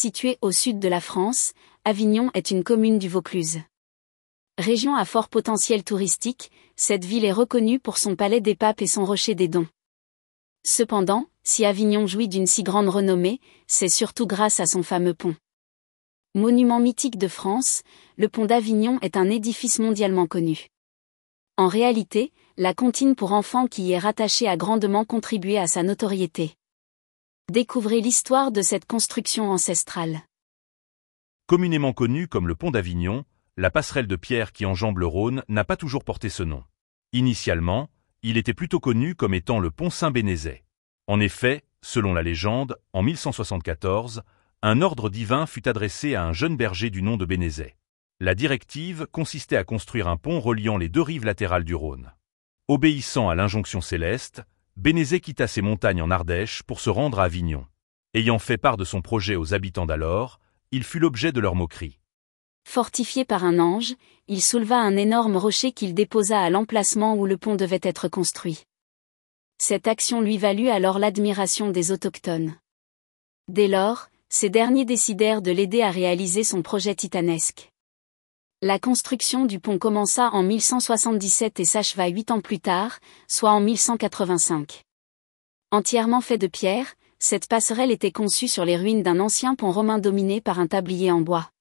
Située au sud de la France, Avignon est une commune du Vaucluse. Région à fort potentiel touristique, cette ville est reconnue pour son palais des papes et son rocher des Dons. Cependant, si Avignon jouit d'une si grande renommée, c'est surtout grâce à son fameux pont. Monument mythique de France, le pont d'Avignon est un édifice mondialement connu. En réalité, la comptine pour enfants qui y est rattachée a grandement contribué à sa notoriété. Découvrez l'histoire de cette construction ancestrale. Communément connu comme le pont d'Avignon, la passerelle de pierre qui enjambe le Rhône n'a pas toujours porté ce nom. Initialement, il était plutôt connu comme étant le pont Saint-Bénézet. En effet, selon la légende, en 1174, un ordre divin fut adressé à un jeune berger du nom de Bénézet. La directive consistait à construire un pont reliant les deux rives latérales du Rhône. Obéissant à l'injonction céleste, Bénézet quitta ses montagnes en Ardèche pour se rendre à Avignon. Ayant fait part de son projet aux habitants d'alors, il fut l'objet de leurs moqueries. Fortifié par un ange, il souleva un énorme rocher qu'il déposa à l'emplacement où le pont devait être construit. Cette action lui valut alors l'admiration des autochtones. Dès lors, ces derniers décidèrent de l'aider à réaliser son projet titanesque. La construction du pont commença en 1177 et s'acheva 8 ans plus tard, soit en 1185. Entièrement fait de pierre, cette passerelle était conçue sur les ruines d'un ancien pont romain dominé par un tablier en bois.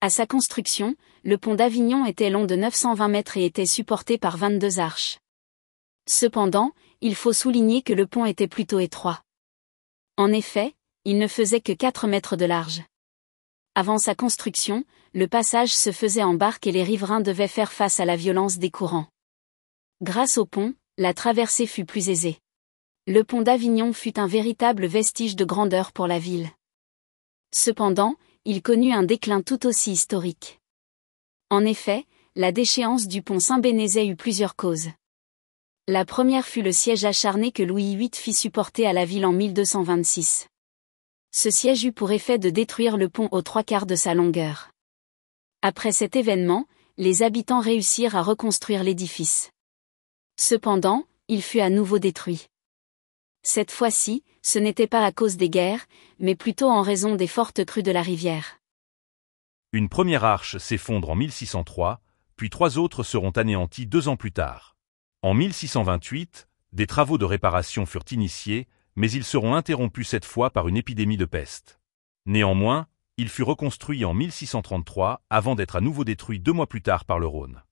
À sa construction, le pont d'Avignon était long de 920 mètres et était supporté par 22 arches. Cependant, il faut souligner que le pont était plutôt étroit. En effet, il ne faisait que 4 mètres de large. Avant sa construction, le passage se faisait en barque et les riverains devaient faire face à la violence des courants. Grâce au pont, la traversée fut plus aisée. Le pont d'Avignon fut un véritable vestige de grandeur pour la ville. Cependant, il connut un déclin tout aussi historique. En effet, la déchéance du pont Saint-Bénézet eut plusieurs causes. La première fut le siège acharné que Louis VIII fit supporter à la ville en 1226. Ce siège eut pour effet de détruire le pont aux 3/4 de sa longueur. Après cet événement, les habitants réussirent à reconstruire l'édifice. Cependant, il fut à nouveau détruit. Cette fois-ci, ce n'était pas à cause des guerres, mais plutôt en raison des fortes crues de la rivière. Une première arche s'effondre en 1603, puis 3 autres seront anéanties 2 ans plus tard. En 1628, des travaux de réparation furent initiés, mais ils seront interrompus cette fois par une épidémie de peste. Néanmoins, il fut reconstruit en 1633 avant d'être à nouveau détruit 2 mois plus tard par le Rhône.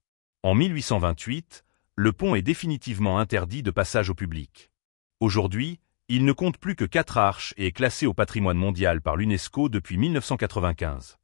En 1828, le pont est définitivement interdit de passage au public. Aujourd'hui, il ne compte plus que 4 arches et est classé au patrimoine mondial par l'UNESCO depuis 1995.